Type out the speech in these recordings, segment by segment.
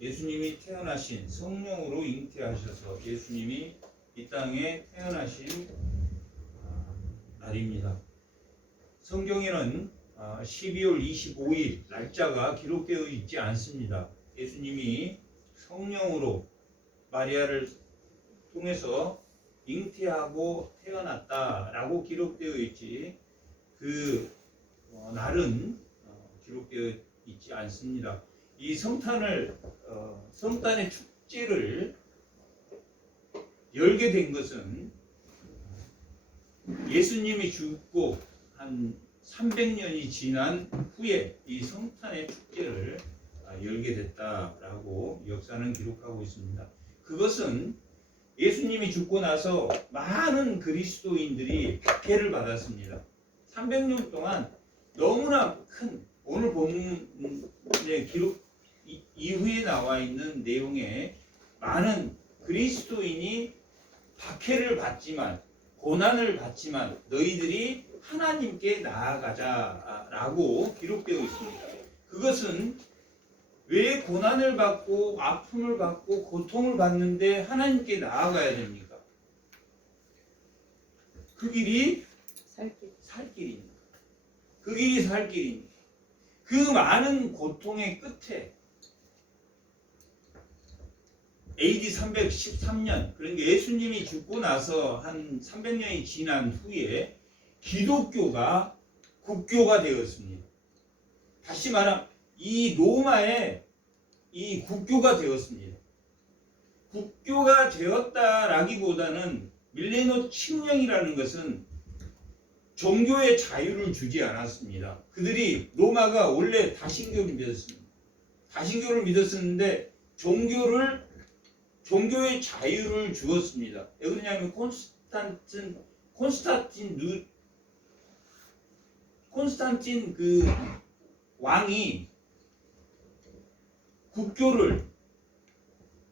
예수님이 태어나신 성령으로 잉태하셔서 예수님이 이 땅에 태어나신 날입니다. 성경에는 12월 25일 날짜가 기록되어 있지 않습니다. 예수님이 성령으로 마리아를 통해서 잉태하고 태어났다라고 기록되어 있지 그 날은 기록되어 있지 않습니다. 이 성탄의 축제를 열게 된 것은 예수님이 죽고 한 300년이 지난 후에 이 성탄의 축제를 열게 됐다라고 역사는 기록하고 있습니다. 그것은 예수님이 죽고 나서 많은 그리스도인들이 박해를 받았습니다. 300년 동안 너무나 큰 오늘 본문의 기록 이후에 나와 있는 내용에 많은 그리스도인이 박해를 받지만 고난을 받지만 너희들이 하나님께 나아가자라고 기록되어 있습니다. 그것은 왜 고난을 받고 아픔을 받고 고통을 받는데 하나님께 나아가야 됩니까? 그 길이 살 길입니다. 그 길이 살 길입니다. 그 많은 고통의 끝에 AD 313년, 그러니까 예수님이 죽고 나서 한 300년이 지난 후에 기독교가 국교가 되었습니다. 다시 말하면 이 로마의 이 국교가 되었습니다. 국교가 되었다라기보다는 밀레노 칙령이라는 것은 종교의 자유를 주지 않았습니다. 그들이 로마가 원래 다신교를 믿었습니다. 다신교를 믿었었는데 종교의 자유를 주었습니다. 왜 그러냐면 콘스탄틴 그 왕이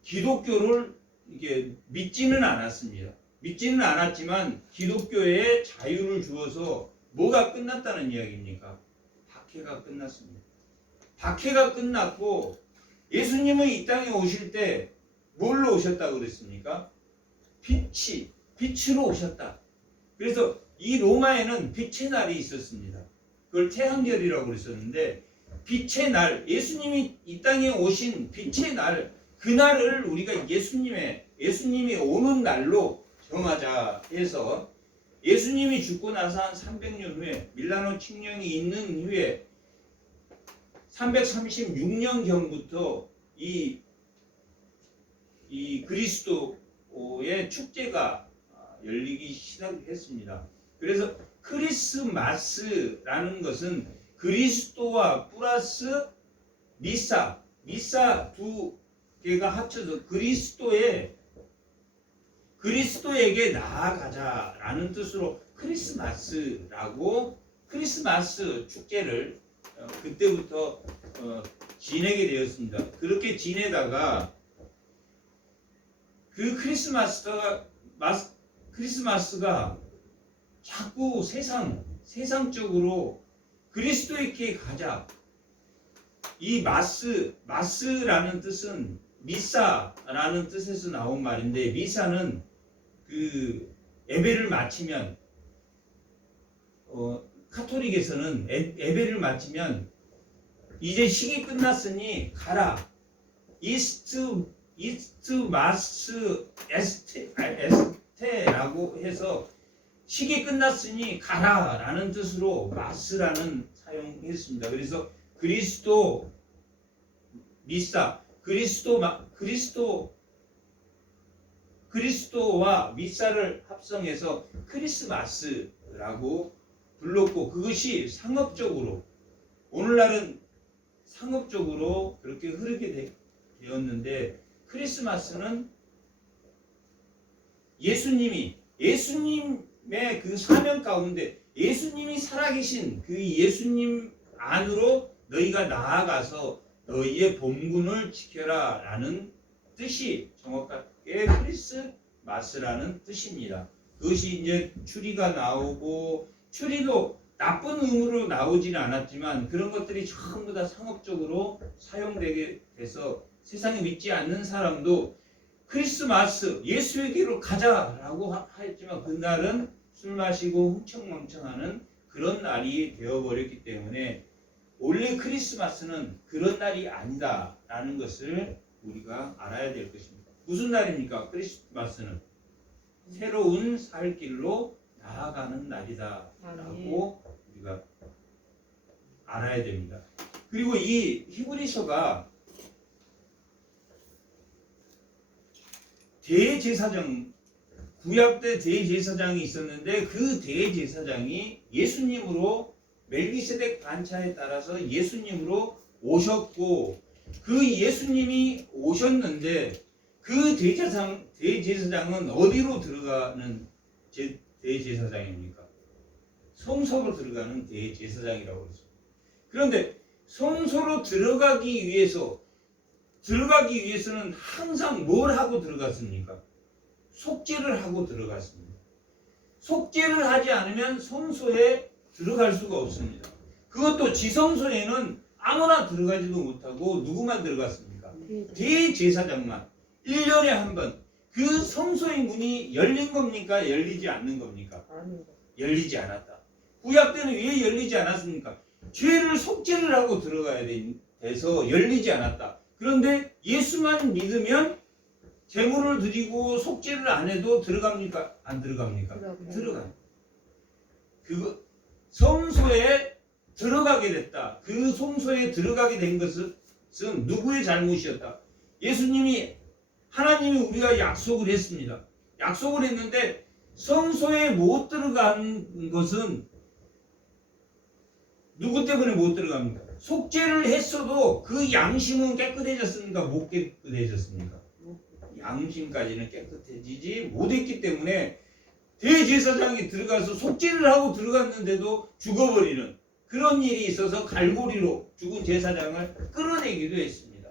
기독교를 이게 믿지는 않았습니다. 믿지는 않았지만 기독교에 자유를 주어서 뭐가 끝났다는 이야기입니까? 박해가 끝났습니다. 박해가 끝났고 예수님은 이 땅에 오실 때 뭘로 오셨다고 그랬습니까? 빛으로 오셨다. 그래서 이 로마에는 빛의 날이 있었습니다. 그걸 태양절이라고 그랬었는데 빛의 날, 예수님이 이 땅에 오신 빛의 날, 그날을 우리가 예수님이 오는 날로 정하자 해서 예수님이 죽고 나서 한 300년 후에 밀라노 칙령이 있는 후에 336년경부터 이 그리스도의 축제가 열리기 시작했습니다. 그래서 크리스마스라는 것은 그리스도와 플러스 미사 두 개가 합쳐서 그리스도에게 나아가자라는 뜻으로 크리스마스 축제를 그때부터 지내게 되었습니다. 그렇게 지내다가 그 크리스마스가 자꾸 세상적으로 그리스도에게 가자. 이 마스라는 뜻은 미사라는 뜻에서 나온 말인데 미사는 그 예배를 마치면 카톨릭에서는 예배를 마치면 이제 시기 끝났으니 가라. 이스트 마스 에스테라고 해서 시기 끝났으니 가라라는 뜻으로 마스라는 사용했습니다. 그래서 그리스도 미사 그리스도와 미사를 합성해서 크리스마스라고 불렀고 그것이 오늘날은 상업적으로 그렇게 흐르게 되었는데 크리스마스는 예수님의 그 사명 가운데 예수님이 살아계신 그 예수님 안으로 너희가 나아가서 너희의 본분을 지켜라 라는 뜻이 정확하게 크리스마스라는 뜻입니다. 그것이 이제 추리가 나오고 추리도 나쁜 의무로 나오지는 않았지만 그런 것들이 전부 다 상업적으로 사용되게 돼서 세상에 믿지 않는 사람도 크리스마스 예수에게로 가자라고 했지만 그날은 술 마시고 흥청망청하는 그런 날이 되어버렸기 때문에 원래 크리스마스는 그런 날이 아니다라는 것을 우리가 알아야 될 것입니다. 무슨 날입니까? 크리스마스는 새로운 살 길로 나아가는 날이다라고 우리가 알아야 됩니다. 그리고 이 히브리서가 대제사장, 구약 때 대제사장이 있었는데 그 대제사장이 예수님으로 멜기세덱 반차에 따라서 예수님으로 오셨고 그 예수님이 오셨는데 그 대제사장은 어디로 들어가는 대제사장입니까? 성소로 들어가는 대제사장이라고 했습니다. 그런데 성소로 들어가기 위해서는 항상 뭘 하고 들어갔습니까? 속죄를 하고 들어갔습니다. 속죄를 하지 않으면 성소에 들어갈 수가 없습니다. 그것도 지성소에는 아무나 들어가지도 못하고 누구만 들어갔습니까? 대제사장만 1년에 한 번. 그 성소의 문이 열린 겁니까? 열리지 않는 겁니까? 열리지 않았다. 구약 때는 왜 열리지 않았습니까? 죄를 속죄를 하고 들어가야 돼서 열리지 않았다. 그런데 예수만 믿으면 제물을 드리고 속죄를 안 해도 들어갑니까? 안 들어갑니까? 들어가요. 그거 성소에 들어가게 됐다. 그 성소에 들어가게 된 것은 누구의 잘못이었다? 하나님이 우리가 약속을 했습니다. 약속을 했는데 성소에 못 들어간 것은 누구 때문에 못 들어갑니까? 속죄를 했어도 그 양심은 깨끗해졌습니까? 못 깨끗해졌습니까? 양심까지는 깨끗해지지 못했기 때문에 대제사장이 들어가서 속죄를 하고 들어갔는데도 죽어버리는 그런 일이 있어서 갈고리로 죽은 제사장을 끌어내기도 했습니다.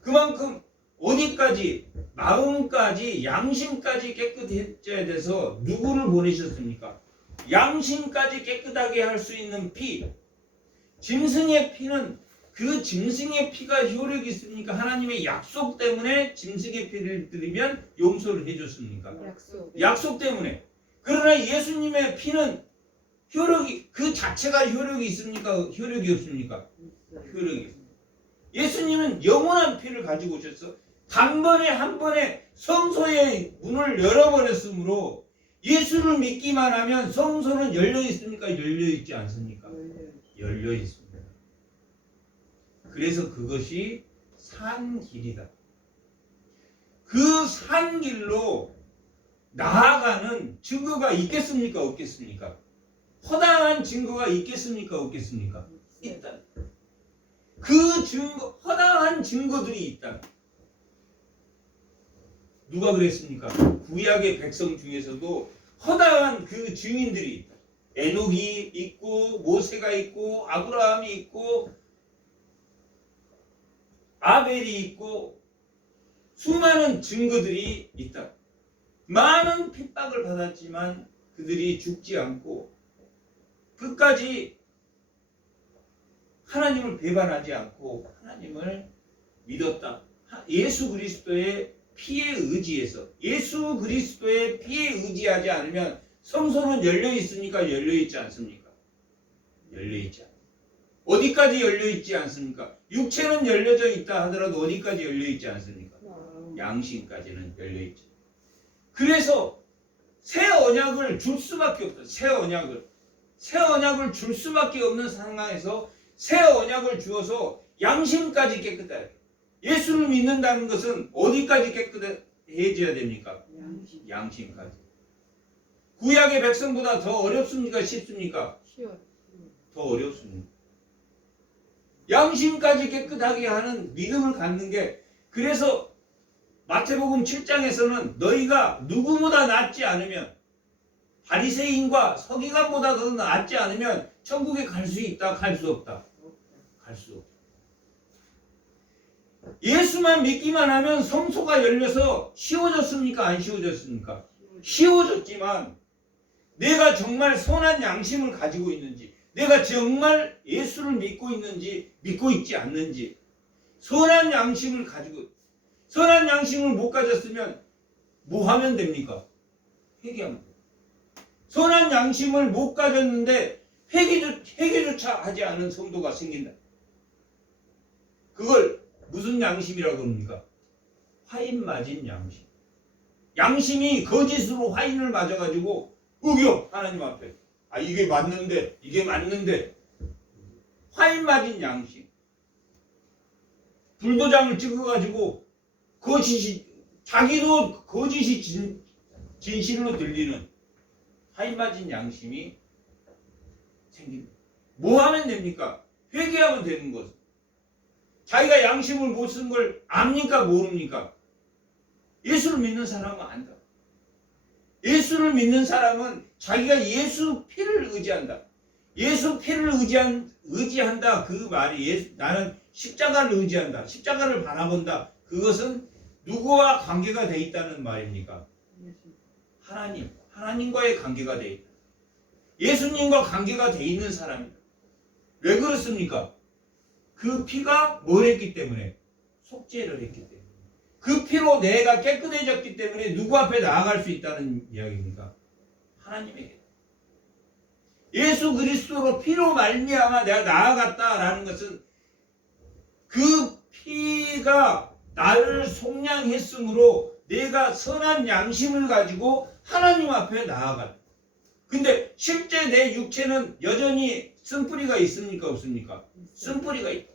그만큼 어디까지 마음까지 양심까지 깨끗해져야 돼서 누구를 보내셨습니까? 양심까지 깨끗하게 할 수 있는 피, 짐승의 피는 그 짐승의 피가 효력이 있습니까? 하나님의 약속 때문에 짐승의 피를 드리면 용서를 해줬습니까? 약속 때문에. 그러나 예수님의 피는 효력이 그 자체가 효력이 있습니까? 효력이 없습니까? 효력이 있습니다. 예수님은 영원한 피를 가지고 오셨어. 단번에 한 번에 성소의 문을 열어버렸으므로 예수를 믿기만 하면 성소는 열려 있습니까? 열려 있지 않습니까? 열려 있습니다. 그래서 그것이 산 길이다. 그 산 길로 나아가는 증거가 있겠습니까? 없겠습니까? 허다한 증거가 있겠습니까? 없겠습니까? 있다. 그 증거, 허다한 증거들이 있다. 누가 그랬습니까? 구약의 백성 중에서도 허다한 그 증인들이 있다. 에녹이 있고 모세가 있고 아브라함이 있고 아벨이 있고 수많은 증거들이 있다. 많은 핍박을 받았지만 그들이 죽지 않고 끝까지 하나님을 배반하지 않고 하나님을 믿었다. 예수 그리스도의 피에 의지해서 예수 그리스도의 피에 의지하지 않으면 성소는 열려 있습니까? 열려 있지 않습니까? 열려 있지 않습니다. 어디까지 열려 있지 않습니까? 육체는 열려져 있다 하더라도 어디까지 열려 있지 않습니까? 양심까지는 열려 있지. 그래서 새 언약을 줄 수밖에 없다. 새 언약을 줄 수밖에 없는 상황에서 새 언약을 주어서 양심까지 깨끗해야 돼. 예수를 믿는다는 것은 어디까지 깨끗해져야 됩니까? 양심까지. 구약의 백성보다 더 어렵습니까? 쉽습니까? 더 어렵습니다. 양심까지 깨끗하게 하는 믿음을 갖는 게, 그래서 마태복음 7장에서는 너희가 누구보다 낫지 않으면, 바리새인과 서기관보다 더 낫지 않으면 천국에 갈 수 있다, 갈 수 없다? 갈 수 없다. 예수만 믿기만 하면 성소가 열려서 쉬워졌습니까? 안 쉬워졌습니까? 쉬워졌지만 내가 정말 선한 양심을 가지고 있는지, 내가 정말 예수를 믿고 있는지 믿고 있지 않는지 선한 양심을 가지고 선한 양심을 못 가졌으면 뭐 하면 됩니까? 회개하면 돼요. 선한 양심을 못 가졌는데 회개조차 하지 않은 성도가 생긴다. 그걸 무슨 양심이라고 합니까? 화인 맞은 양심. 양심이 거짓으로 화인을 맞아가지고 우겨 하나님 앞에 이게 맞는데 화인 맞은 양심. 불도장을 찍어가지고 거짓이 자기도 거짓이 진실로 들리는 화인 맞은 양심이 생깁니다. 뭐 하면 됩니까? 회개하면 되는 거죠. 자기가 양심을 못 쓴 걸 압니까 모릅니까? 예수를 믿는 사람은 안다. 예수를 믿는 사람은 자기가 예수 피를 의지한다. 예수 피를 의지한다. 그 말이 나는 십자가를 의지한다. 십자가를 바라본다. 그것은 누구와 관계가 돼 있다는 말입니까? 하나님과의 관계가 돼 있다. 예수님과 관계가 돼 있는 사람이다. 왜 그렇습니까? 그 피가 뭘 했기 때문에? 속죄를 했기 때문에. 그 피로 내가 깨끗해졌기 때문에 누구 앞에 나아갈 수 있다는 이야기입니까? 하나님에게. 예수 그리스도로 피로 말미암아 내가 나아갔다라는 것은 그 피가 나를 속량했으므로 내가 선한 양심을 가지고 하나님 앞에 나아갔다. 근데 실제 내 육체는 여전히 쓴뿌리가 있습니까? 없습니까? 쓴뿌리가 있다.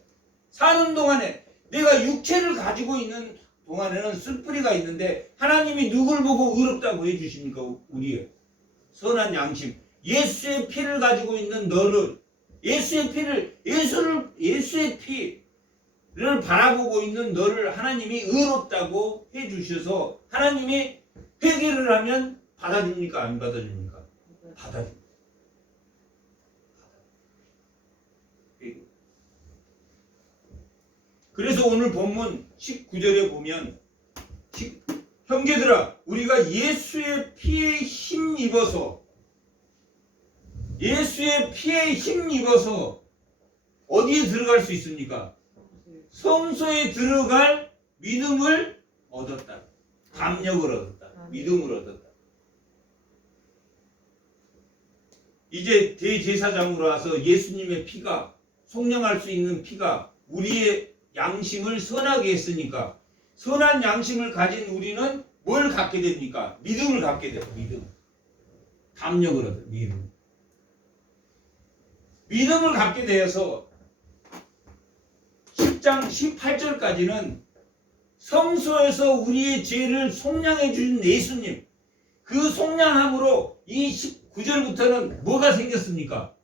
사는 동안에 내가 육체를 가지고 있는 동안에는 쓴뿌리가 있는데 하나님이 누굴 보고 의롭다고 해주십니까? 우리의 선한 양심. 예수의 피를 가지고 있는 너를 예수의 피를 바라보고 있는 너를 하나님이 의롭다고 해주셔서 하나님이 회개를 하면 받아줍니까? 안 받아줍니까? 받아줍니다. 그래서 오늘 본문 19절에 보면 형제들아 우리가 예수의 피에 힘입어서 어디에 들어갈 수 있습니까? 성소에 들어갈 믿음을 얻었다. 담력을 얻었다. 믿음을 얻었다. 이제 대제사장으로 와서 예수님의 피가 속량할 수 있는 피가 우리의 양심을 선하게 했으니까 선한 양심을 가진 우리는 뭘 갖게 됩니까? 믿음을 갖게 돼요. 믿음. 담력을 얻어요. 믿음을 갖게 되어서 10장 18절까지는 성소에서 우리의 죄를 속량해 주신 예수님 그 속량함으로 이 19절부터는 뭐가 생겼습니까?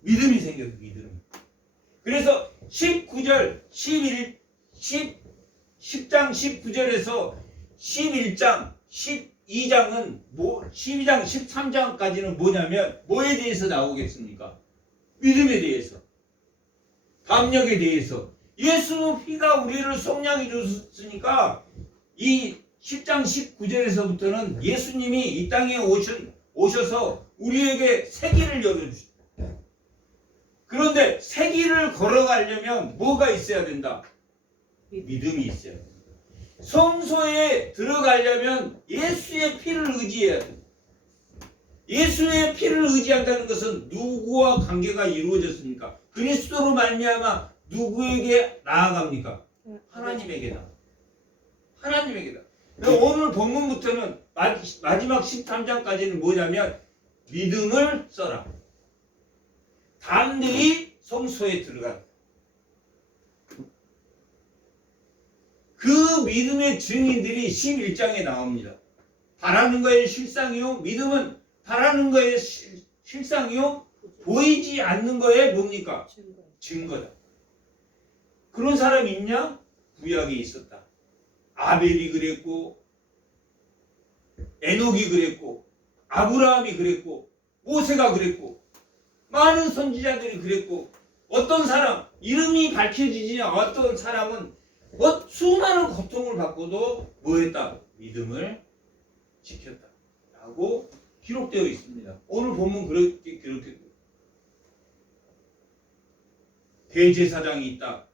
믿음이 생겼어요. 믿음. 그래서 19절 10장 19절에서 11장 12장은 12장 13장까지는 뭐냐면 뭐에 대해서 나오겠습니까? 믿음에 대해서 담력에 대해서 예수 피가 우리를 속량해 줬으니까 이 10장 19절에서부터는 예수님이 이 땅에 오셔서 우리에게 새 길을 열어주십니다. 그런데 새 길을 걸어가려면 뭐가 있어야 된다? 믿음이 있어야 된다. 성소에 들어가려면 예수의 피를 의지해야 된다. 예수의 피를 의지한다는 것은 누구와 관계가 이루어졌습니까? 그리스도로 말미암아 누구에게 나아갑니까? 하나님에게 하나님에게다. 오늘 본문부터는 마지막 13장까지는 뭐냐면 믿음을 써라. 담대히 성소에 들어간다. 그 믿음의 증인들이 11장에 나옵니다. 바라는 거에 실상이요. 믿음은 바라는 거에 실상이요. 보이지 않는 거에 뭡니까? 증거다. 그런 사람이 있냐? 구약에 있었다. 아벨이 그랬고 에녹이 그랬고 아브라함이 그랬고 모세가 그랬고 많은 선지자들이 그랬고 어떤 사람 이름이 밝혀지지 어떤 사람은 수많은 고통을 받고도 뭐했다? 믿음을 지켰다 라고 기록되어 있습니다. 오늘 보면 그렇게 대제사장이 있다.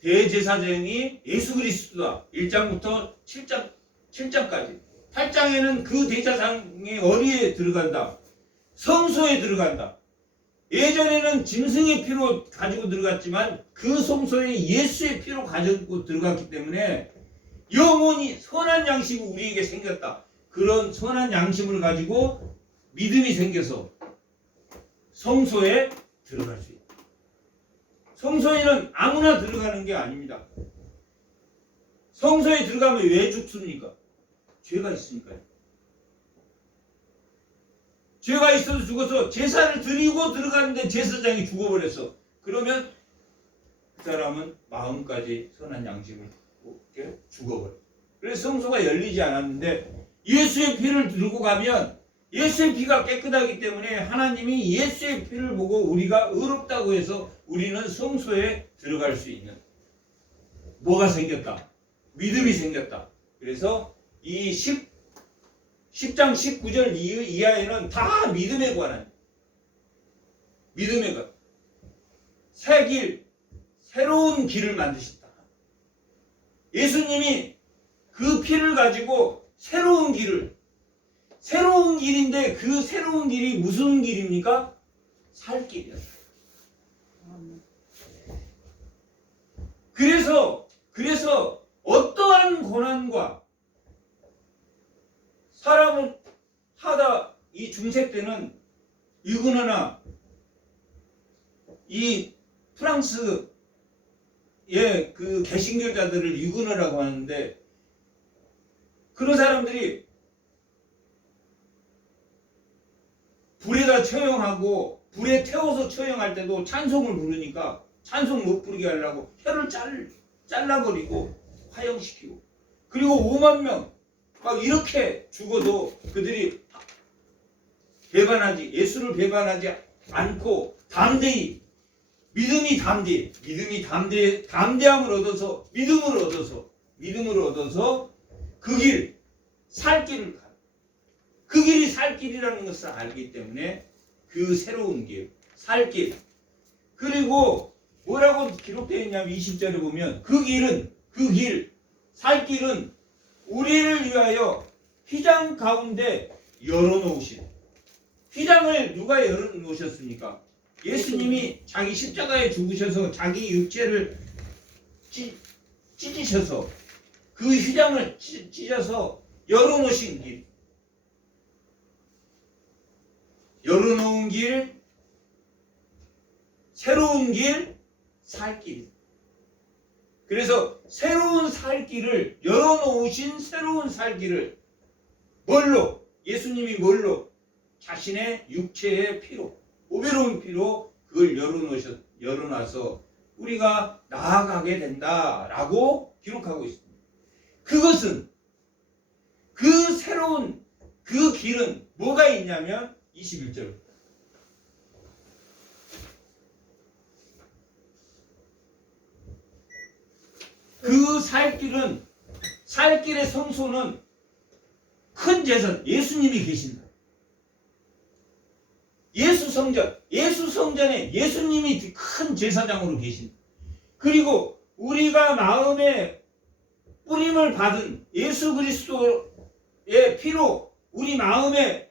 대제사장이 예수 그리스도다. 1장부터 7장까지. 8장에는 그 대제사장의 어디에 들어간다. 성소에 들어간다. 예전에는 짐승의 피로 가지고 들어갔지만 그 성소에 예수의 피로 가지고 들어갔기 때문에 영원히 선한 양심이 우리에게 생겼다. 그런 선한 양심을 가지고 믿음이 생겨서 성소에 들어갈 수 있다. 성소에는 아무나 들어가는 게 아닙니다. 성소에 들어가면 왜 죽습니까? 죄가 있으니까요. 죄가 있어서 죽어서 제사를 드리고 들어가는데 제사장이 죽어버렸어. 그러면 그 사람은 마음까지 선한 양심을 이렇게 죽어버려. 그래서 성소가 열리지 않았는데 예수의 피를 들고 가면 예수의 피가 깨끗하기 때문에 하나님이 예수의 피를 보고 우리가 의롭다고 해서 우리는 성소에 들어갈 수 있는 뭐가 생겼다? 믿음이 생겼다. 그래서 이 10장 19절 이하에는 다 믿음에 관한 믿음에 관한 새 길, 새로운 길을 만드셨다. 예수님이 그 피를 가지고 새로운 길인데 그 새로운 길이 무슨 길입니까? 살 길이야. 그래서 어떠한 고난과 사람을 하다 이 중세 때는 유그너나 이 프랑스의 그 개신교자들을 유그너라고 하는데 그런 사람들이 불에다 처형하고 불에 태워서 처형할 때도 찬송을 부르니까 찬송 못 부르게 하려고 혀를 잘라버리고 화형시키고 그리고 5만 명 막 이렇게 죽어도 그들이 예수를 배반하지 않고 담대히 담대함을 얻어서 믿음을 얻어서 그 길, 살 길을 가. 그 길이 살 길이라는 것을 알기 때문에 그 새로운 길, 살 길. 그리고 뭐라고 기록되어 있냐면 20절에 보면 살 길은 우리를 위하여 휘장 가운데 열어놓으신. 휘장을 누가 열어놓으셨습니까? 예수님이 자기 십자가에 죽으셔서 자기 육체를 찢으셔서 그 휘장을 찢어서 열어놓으신 길. 열어놓은 길, 새로운 길, 살 길. 그래서 새로운 살 길을 열어놓으신 새로운 살 길을 뭘로? 예수님이 뭘로? 자신의 육체의 피로, 보배로운 피로 그걸 열어놔서 우리가 나아가게 된다라고 기록하고 있습니다. 그것은 그 새로운 그 길은 뭐가 있냐면 21절. 그 살 길의 성소는 큰 제선, 예수님이 계신다. 예수 성전에 예수님이 큰 제사장으로 계신다. 그리고 우리가 마음에 뿌림을 받은 예수 그리스도의 피로 우리 마음에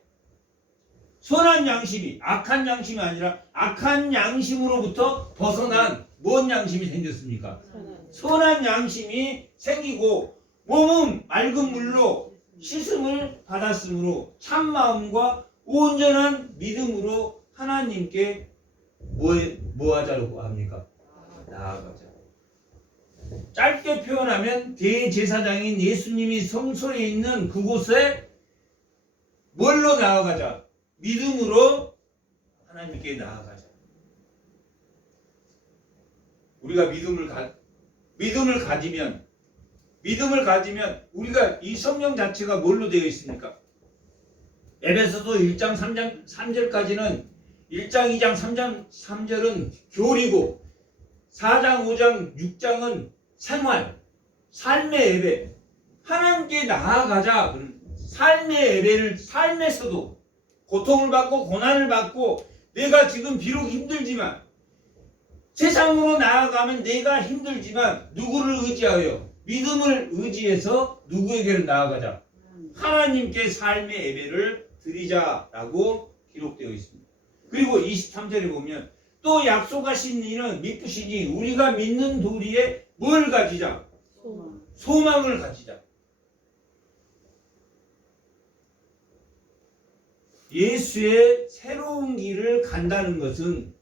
선한 양심이 악한 양심이 아니라 악한 양심으로부터 벗어난 뭔 양심이 생겼습니까? 선한 양심이 생기고 몸은 맑은 물로 씻음을 받았으므로 참 마음과 온전한 믿음으로 하나님께 뭐 하자고 합니까? 나아가자. 짧게 표현하면 대제사장인 예수님이 성소에 있는 그곳에 뭘로 나아가자? 믿음으로 하나님께 나아가자. 우리가 믿음을 가지면 우리가 이 성령 자체가 뭘로 되어 있습니까? 에베소서 1장 3절까지는 1장 2장 3장 3절은 교리고 4장 5장 6장은 생활, 삶의 예배. 하나님께 나아가자. 삶의 예배를 삶에서도 고통을 받고 고난을 받고 내가 지금 비록 힘들지만 세상으로 나아가면 내가 힘들지만 누구를 의지하여? 믿음을 의지해서 누구에게로 나아가자? 하나님께 삶의 예배를 드리자라고 기록되어 있습니다. 그리고 23절에 보면 또 약속하신 이는 미쁘시니 우리가 믿는 도리에 뭘 가지자? 소망을 가지자. 예수의 새로운 길을 간다는 것은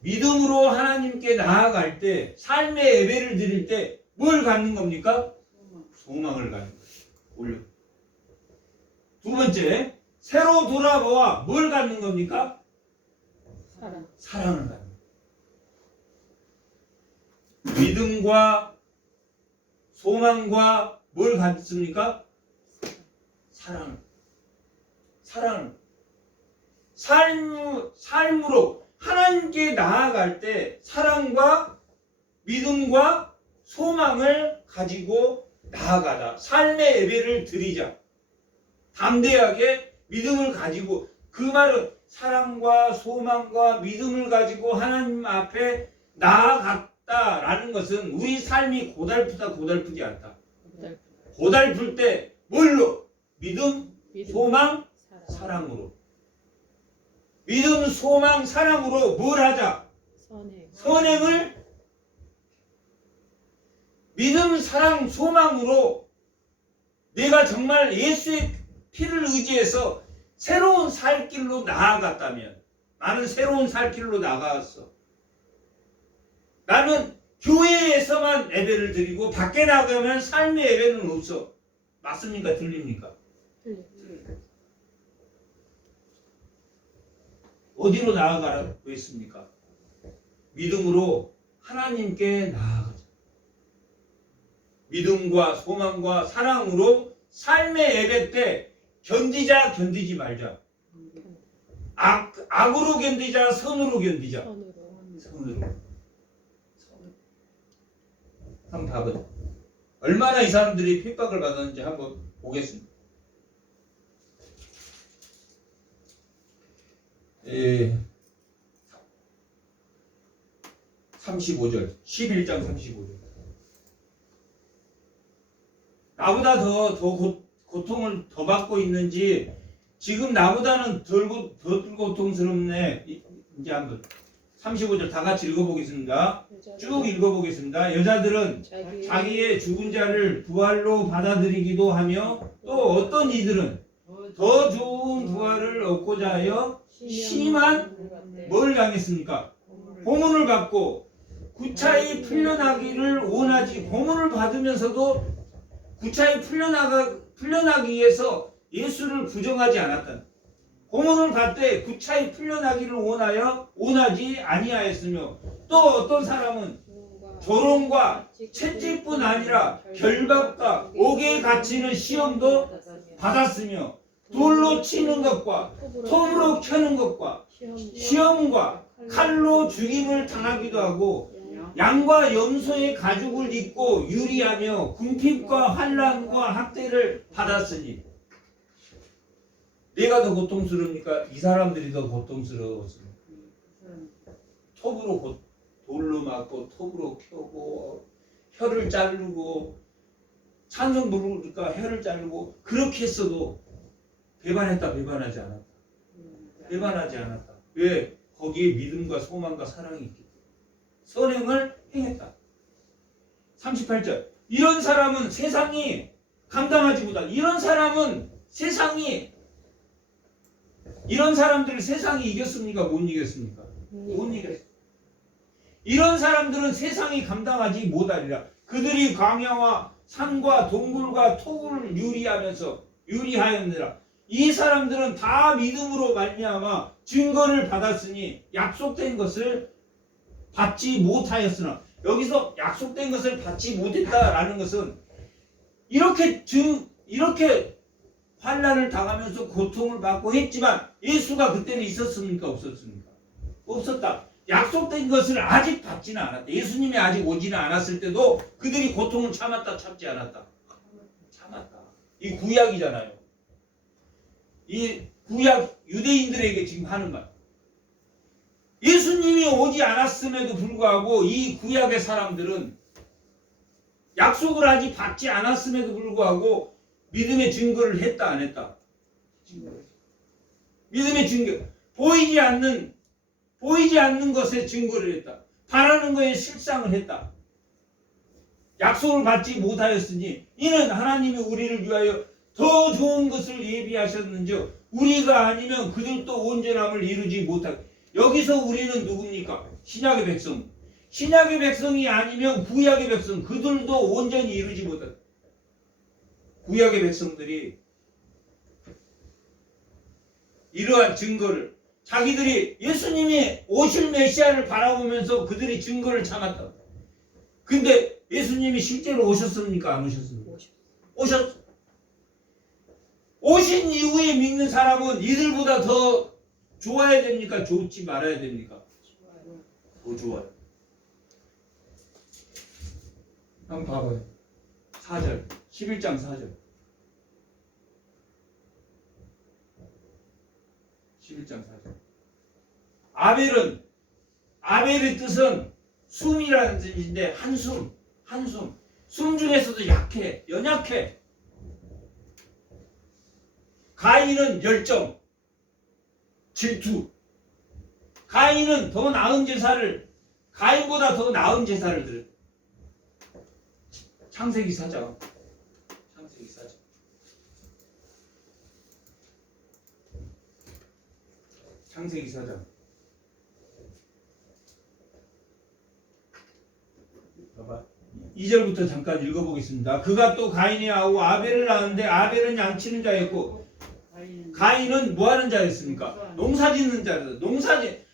믿음으로 하나님께 나아갈 때, 삶의 예배를 드릴 때 뭘 갖는 겁니까? 소망을 갖는 거예요. 올려. 두 번째, 새로 돌아보아 뭘 갖는 겁니까? 사랑을 갖는 거예요. 믿음과 소망과 뭘 갖습니까? 사랑. 삶으로 하나님께 나아갈 때 사랑과 믿음과 소망을 가지고 나아가자. 삶의 예배를 드리자. 담대하게 믿음을 가지고, 그 말은 사랑과 소망과 믿음을 가지고 하나님 앞에 나아갔다라는 것은 우리 삶이 고달프지 않다. 고달플 때 뭘로? 믿음, 소망, 사랑으로. 믿음, 소망, 사랑으로 뭘 하자? 선행을. 믿음, 사랑, 소망으로 내가 정말 예수의 피를 의지해서 새로운 살 길로 나아갔다면, 나는 새로운 살 길로 나아갔어. 나는 교회에서만 예배를 드리고 밖에 나가면 삶의 예배는 없어. 맞습니까? 들립니까? 어디로 나아가라고 했습니까? 믿음으로 하나님께 나아가자. 믿음과 소망과 사랑으로 삶의 예배 때 견디자, 견디지 말자. 악으로 견디자, 선으로 견디자. 선으로. 한번 봐보자. 얼마나 이 사람들이 핍박을 받았는지 한번 보겠습니다. 35절, 11장 35절. 나보다 더 고통을 더 받고 있는지, 지금 나보다는 덜 고통스럽네. 이제 한번 35절 다 같이 읽어보겠습니다. 쭉 읽어보겠습니다. 여자들은 자기의 죽은 자를 부활로 받아들이기도 하며, 또 어떤 이들은 더 좋은 부활을 얻고자 하여 심한 뭘 당했습니까? 고문을 받고 구차히 풀려나기를 원하지. 고문을 받으면서도 구차히 풀려나기 위해서 예수를 부정하지 않았다. 고문을 받되 구차히 풀려나기를 원하지 아니하였으며, 또 어떤 사람은 조롱과 채찍뿐 아니라 결박과 옥에 갇히는 시험도 받았으며, 돌로 치는 것과 톱으로 켜는 것과 시험과 칼로 죽임을 당하기도 하고, 양과 염소의 가죽을 입고 유리하며 궁핍과 환난과 학대를 받았으니. 내가 더 고통스러우니까 이 사람들이 더 고통스러웠습니다. 톱으로 돌로 맞고 톱으로 켜고 혀를 자르고, 찬송 부르니까 혀를 자르고, 그렇게 했어도 배반하지 않았다. 배반하지 않았다. 왜? 거기에 믿음과 소망과 사랑이 있기 때문에 선행을 행했다. 38절. 이런 사람은 세상이 감당하지 못한다. 이런 사람들을 세상이 이겼습니까? 못 이겼습니까? 못 이겼어. 이런 사람들은 세상이 감당하지 못하리라. 그들이 광야와 산과 동굴과 토굴을 유리하였느라. 이 사람들은 다 믿음으로 말미암아 증거를 받았으니 약속된 것을 받지 못하였으나. 여기서 약속된 것을 받지 못했다라는 것은 이렇게 환난을 당하면서 고통을 받고 했지만 예수가 그때는 있었습니까? 없었습니까? 없었다. 약속된 것을 아직 받지는 않았다. 예수님이 아직 오지는 않았을 때도 그들이 고통을 참지 않았다. 참았다. 이 구약이잖아요. 이 구약 유대인들에게 지금 하는 말. 예수님이 오지 않았음에도 불구하고 이 구약의 사람들은 약속을 아직 받지 않았음에도 불구하고 믿음의 증거를 했다 안 했다? 믿음의 증거. 보이지 않는 것에 증거를 했다. 바라는 것에 실상을 했다. 약속을 받지 못하였으니 이는 하나님이 우리를 위하여 더 좋은 것을 예비하셨는지 우리가 아니면 그들도 온전함을 이루지 못하게. 여기서 우리는 누굽니까? 신약의 백성. 신약의 백성이 아니면 구약의 백성. 그들도 온전히 이루지 못하게. 구약의 백성들이 이러한 증거를 자기들이 예수님이 오실 메시아를 바라보면서 그들이 증거를 참았다. 근데 예수님이 실제로 오셨습니까? 안 오셨습니까? 오셨어. 오신 이후에 믿는 사람은 이들보다 더 좋아야 됩니까? 좋지 말아야 됩니까? 더 좋아요. 한번 봐봐요. 4절 11장 4절 11장 4절 아벨의 뜻은 숨이라는 뜻인데 한숨 숨 중에서도 약해 연약해. 가인은 열정 질투. 가인은 더 나은 제사를 가인보다 더 나은 제사를 드렸다. 창세기 4장 창세기 4장 봐봐. 2절부터 잠깐 읽어보겠습니다. 그가 또 가인의 아우 아벨을 낳았는데 아벨은 양치는 자였고 가인은 뭐하는 자였습니까? 농사짓는 자였어요.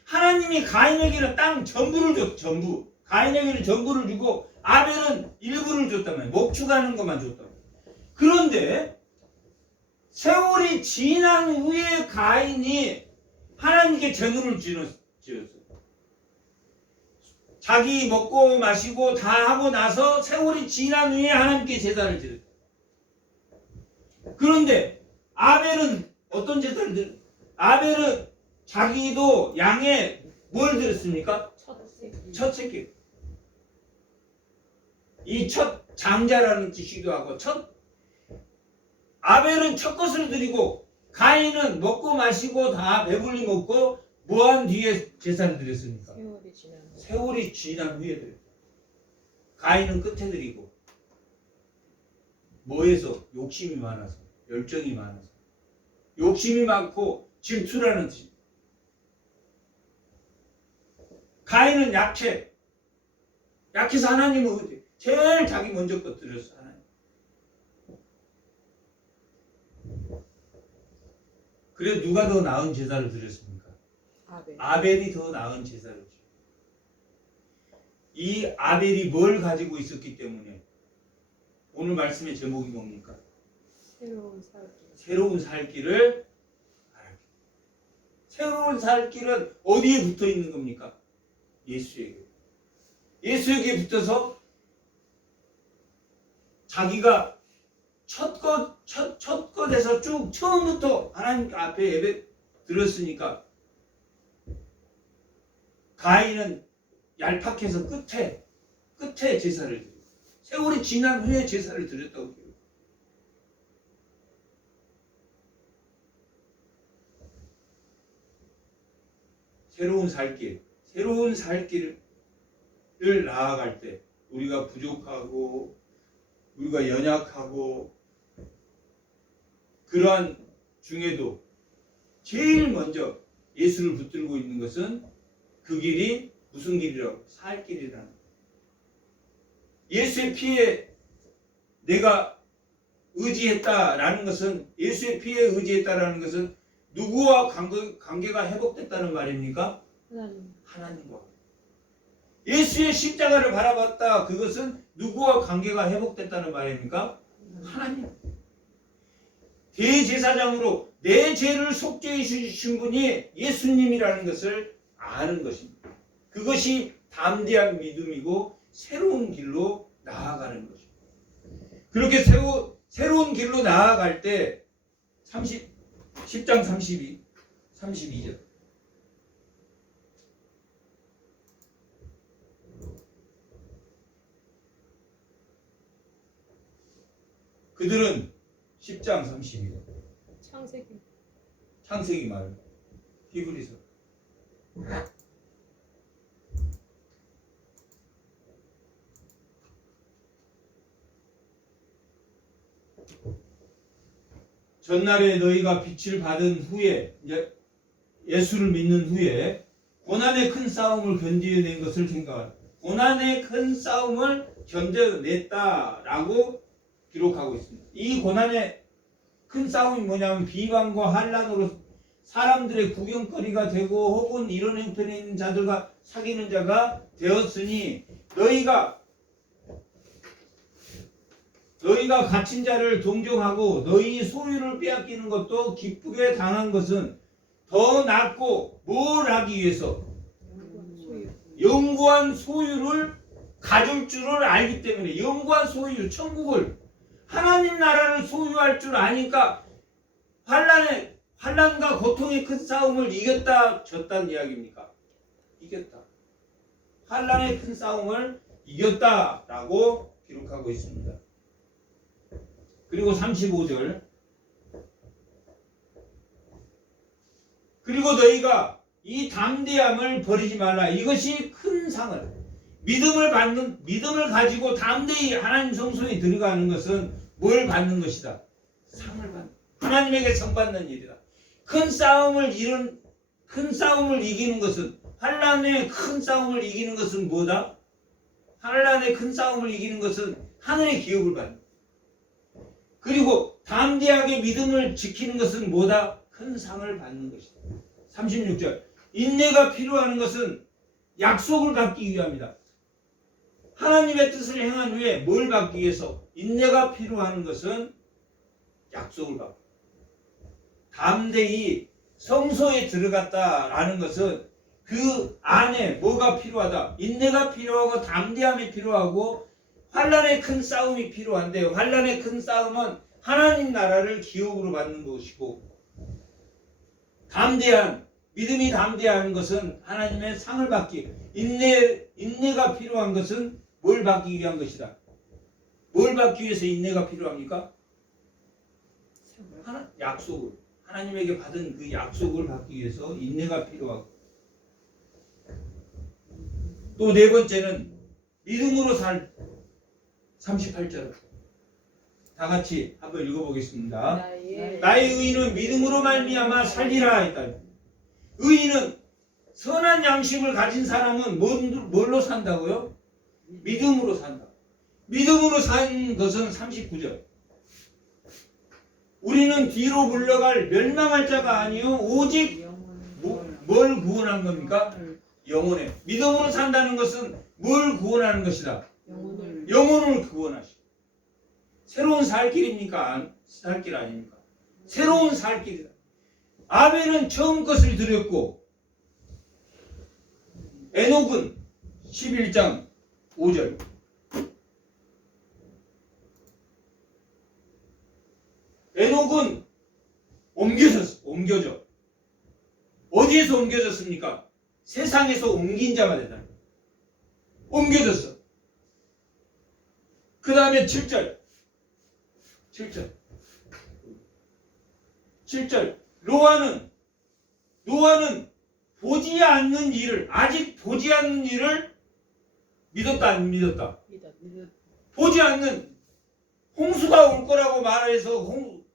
하나님이 가인에게는 땅 전부를 줬. 전부. 가인에게는 전부를 주고 아벨은 일부를 줬다면 목축하는 것만 줬다. 그런데 세월이 지난 후에 가인이 하나님께 제물을 지었어요. 자기 먹고 마시고 다 하고 나서 세월이 지난 후에 하나님께 제사를 드렸어요. 그런데 아벨은 어떤 제사를 드렸어요? 아벨은 자기도 양에 뭘 드렸습니까? 첫 새끼. 이 첫 장자라는 뜻이기도 하고 아벨은 첫 것을 드리고 가인은 먹고 마시고 다 배불리 먹고 뭐한 뒤에 제사를 드렸습니까? 세월이 지난 후에 드렸어요. 가인은 끝에 드리고 뭐해서? 욕심이 많아서 열정이 많아서 욕심이 많고 질투라는 뜻. 가인은 약해서 하나님은 제일 자기 먼저 것 드렸어. 하나님. 그래 누가 더 나은 제사를 드렸습니까? 아벨이 더 나은 제사를 드렸어요. 이 아벨이 뭘 가지고 있었기 때문에 오늘 말씀의 제목이 뭡니까? 새로운 살 길을 알았기. 새로운 살 길은 어디에 붙어 있는 겁니까? 예수에게 붙어서 자기가 첫 것에서 쭉 처음부터 하나님 앞에 예배 드렸으니까 가인은 얄팍해서 끝에 제사를 드려요. 세월이 지난 후에 제사를 드렸다고 해요. 새로운 살 길을 나아갈 때 우리가 부족하고 우리가 연약하고 그러한 중에도 제일 먼저 예수를 붙들고 있는 것은 그 길이 무슨 길이라고? 살 길이라는 거예요. 예수의 피에 내가 의지했다라는 것은 예수의 피에 의지했다라는 것은 누구와 관계가 회복됐다는 말입니까? 하나님과. 예수의 십자가를 바라봤다. 그것은 누구와 관계가 회복됐다는 말입니까? 하나님. 대제사장으로 내 죄를 속죄해 주신 분이 예수님이라는 것을 아는 것입니다. 그것이 담대한 믿음이고 새로운 길로 나아가는 것입니다. 그렇게 새로운 길로 나아갈 때 10장 32절 그들은 10장 32절 창세기 말 히브리서 전날에 너희가 빛을 받은 후에 예수를 믿는 후에 고난의 큰 싸움을 견뎌낸 것을 생각하라. 고난의 큰 싸움을 견뎌냈다라고 기록하고 있습니다. 이 고난의 큰 싸움이 뭐냐면 비방과 환난으로 사람들의 구경거리가 되고 혹은 이런 형편에 있는 자들과 사귀는 자가 되었으니 너희가 갇힌 자를 동정하고 너희 소유를 빼앗기는 것도 기쁘게 당한 것은 더 낫고 뭘 하기 위해서 영구한 소유를 가질 줄을 알기 때문에 영구한 소유 천국을 하나님 나라를 소유할 줄 아니까 환난과 고통의 큰 싸움을 이겼다 졌다는 이야기입니까? 이겼다. 환난의 큰 싸움을 이겼다라고 기록하고 있습니다. 그리고 35절 그리고 너희가 이 담대함을 버리지 말라. 이것이 큰 상을 믿음을 가지고 담대히 하나님 성소에 들어가는 것은 뭘 받는 것이다? 상을 받는 하나님에게 상 받는 일이다. 큰 싸움을 이기는 것은 환난의 큰 싸움을 이기는 것은 뭐다? 환난의 큰 싸움을 이기는 것은 하늘의 기업을 받는 그리고 담대하게 믿음을 지키는 것은 뭐다? 큰 상을 받는 것이다. 36절 인내가 필요한 것은 약속을 받기 위함이다. 하나님의 뜻을 행한 후에 뭘 받기 위해서? 인내가 필요한 것은 약속을 받고 담대히 성소에 들어갔다라는 것은 그 안에 뭐가 필요하다? 인내가 필요하고 담대함이 필요하고 환난의 큰 싸움이 필요한데 환난의 큰 싸움은 하나님 나라를 기업으로 받는 것이고 믿음이 담대한 것은 하나님의 상을 받기 인내가 필요한 것은 뭘 받기 위한 것이다. 뭘 받기 위해서 인내가 필요합니까? 약속을 하나님에게 받은 그 약속을 받기 위해서 인내가 필요하고 또 네 번째는 믿음으로 살 38절 다 같이 한번 읽어보겠습니다. 나의 의인은 믿음으로 말미암아 살리라 했다. 의인은 선한 양심을 가진 사람은 뭘로 산다고요? 믿음으로 산다. 믿음으로 산 것은 39절 우리는 뒤로 물러갈 멸망할 자가 아니요 오직 뭘 구원한 겁니까? 영혼에. 믿음으로 산다는 것은 뭘 구원하는 것이다? 영혼을 구원하시고 새로운 살 길입니까? 살 길 아닙니까? 새로운 살 길이다. 아벨은 처음 것을 드렸고 에녹은 11장 5절 에녹은 옮겨져. 어디에서 옮겨졌습니까? 세상에서 옮긴 자가 되다. 옮겨졌어. 그 다음에 7절 노아는 아직 보지 않는 일을 믿었다 안 믿었다? 보지 않는 홍수가 올 거라고 말해서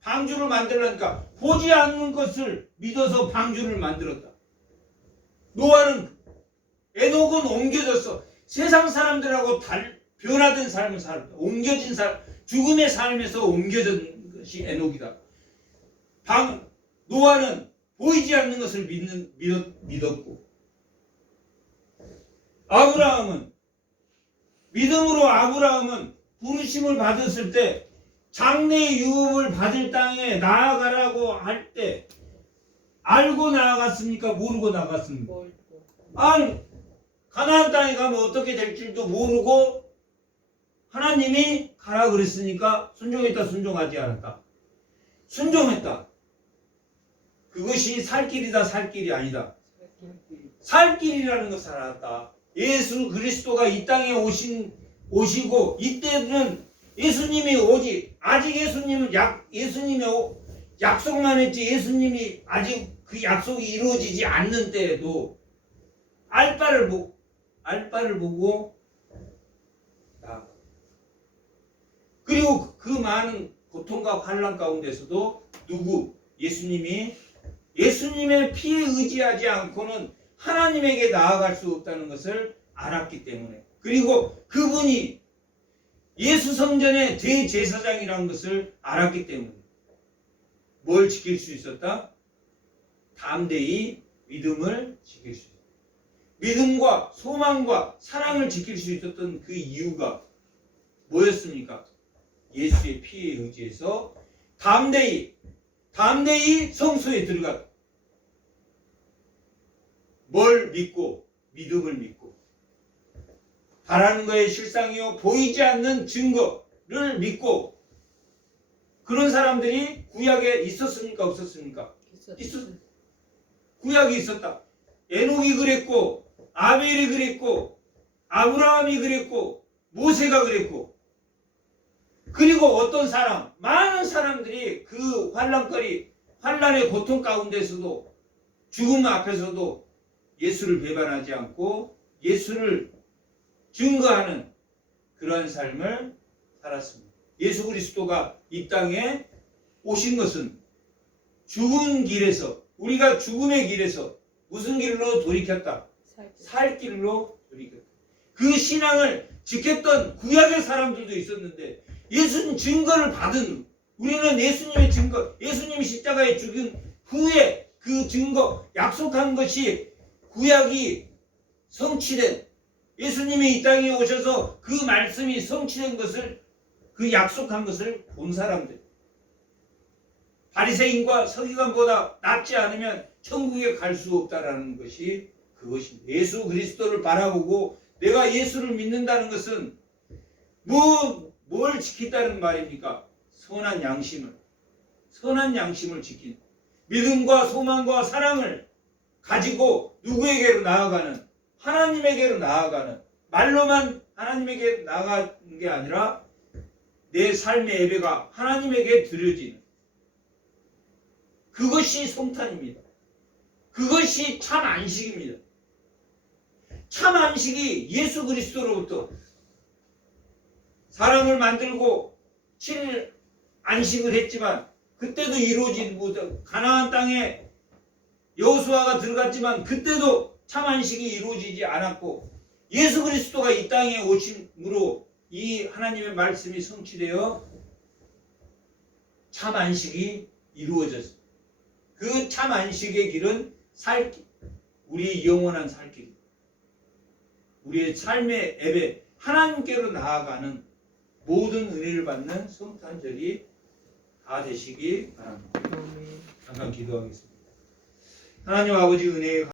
방주를 만들라니까 보지 않는 것을 믿어서 방주를 만들었다. 에녹은 옮겨졌어. 세상 사람들하고 변화된 삶을 살았다. 옮겨진 삶, 죽음의 삶에서 옮겨진 것이 에녹이다. 노아는 보이지 않는 것을 믿었고 아브라함은 부르심을 받았을 때 장래의 유업을 받을 땅에 나아가라고 할 때 알고 나아갔습니까? 모르고 나아갔습니까? 아니, 가나안 땅에 가면 어떻게 될 줄도 모르고 하나님이 가라 그랬으니까 순종했다 순종하지 않았다? 순종했다. 그것이 살 길이다 살 길이 아니다. 살 길이라는 것을 알았다. 예수 그리스도가 이 땅에 오시고 이때는 예수님이 오지 아직 예수님의 약속만 했지 예수님이 아직 그 약속이 이루어지지 않는 때에도 알바를 보고 나아가. 그리고 그 많은 고통과 환난 가운데서도 예수님의 피에 의지하지 않고는 하나님에게 나아갈 수 없다는 것을 알았기 때문에, 그리고 그분이 예수 성전의 대제사장이라는 것을 알았기 때문에 뭘 지킬 수 있었다? 담대히 믿음을 지킬 수 있었다. 믿음과 소망과 사랑을 지킬 수 있었던 그 이유가 뭐였습니까? 예수의 피에 의지해서 담대히 성소에 들어가. 뭘 믿고? 믿음을 믿고. 바라는 것의 실상이요 보이지 않는 증거를 믿고. 그런 사람들이 구약에 있었습니까? 없었습니까? 구약이 있었다. 에녹이 그랬고, 아벨이 그랬고, 아브라함이 그랬고, 모세가 그랬고, 그리고 어떤 사람, 많은 사람들이 그 환난의 고통 가운데서도, 죽음 앞에서도 예수를 배반하지 않고 예수를 증거하는 그러한 삶을 살았습니다. 예수 그리스도가 이 땅에 오신 것은 죽은 길에서, 우리가 죽음의 길에서 무슨 길로 돌이켰다? 살 길로 돌이켰다. 그 신앙을 지켰던 구약의 사람들도 있었는데, 예수님 증거를 받은, 우리는 예수님의 증거, 예수님이 십자가에 죽은 후에 그 증거, 약속한 것이 구약이 성취된, 예수님이 이 땅에 오셔서 그 말씀이 성취된 것을, 그 약속한 것을 본 사람들. 바리새인과 서기관보다 낫지 않으면 천국에 갈 수 없다라는 것이 그것입니다. 예수 그리스도를 바라보고 내가 예수를 믿는다는 것은 뭘 지킨다는 말입니까? 선한 양심을 지킨, 믿음과 소망과 사랑을 가지고 누구에게로 나아가는, 하나님에게로 나아가는, 말로만 하나님에게 나아가는 게 아니라 내 삶의 예배가 하나님에게 드려지는, 그것이 성탄입니다. 그것이 참 안식입니다. 참 안식이 예수 그리스도로부터, 사람을 만들고 7일 안식을 했지만 그때도 이루어지지 못하고, 가나안 땅에 여호수아가 들어갔지만 그때도 참 안식이 이루어지지 않았고, 예수 그리스도가 이 땅에 오심으로 이 하나님의 말씀이 성취되어 참 안식이 이루어졌습니다. 그 참 안식의 길은 살길, 우리의 영원한 살길, 우리의 삶의 예배, 하나님께로 나아가는 모든 은혜를 받는 성탄절이 다 되시기 바랍니다. 잠깐 기도하겠습니다. 하나님 아버지, 은혜의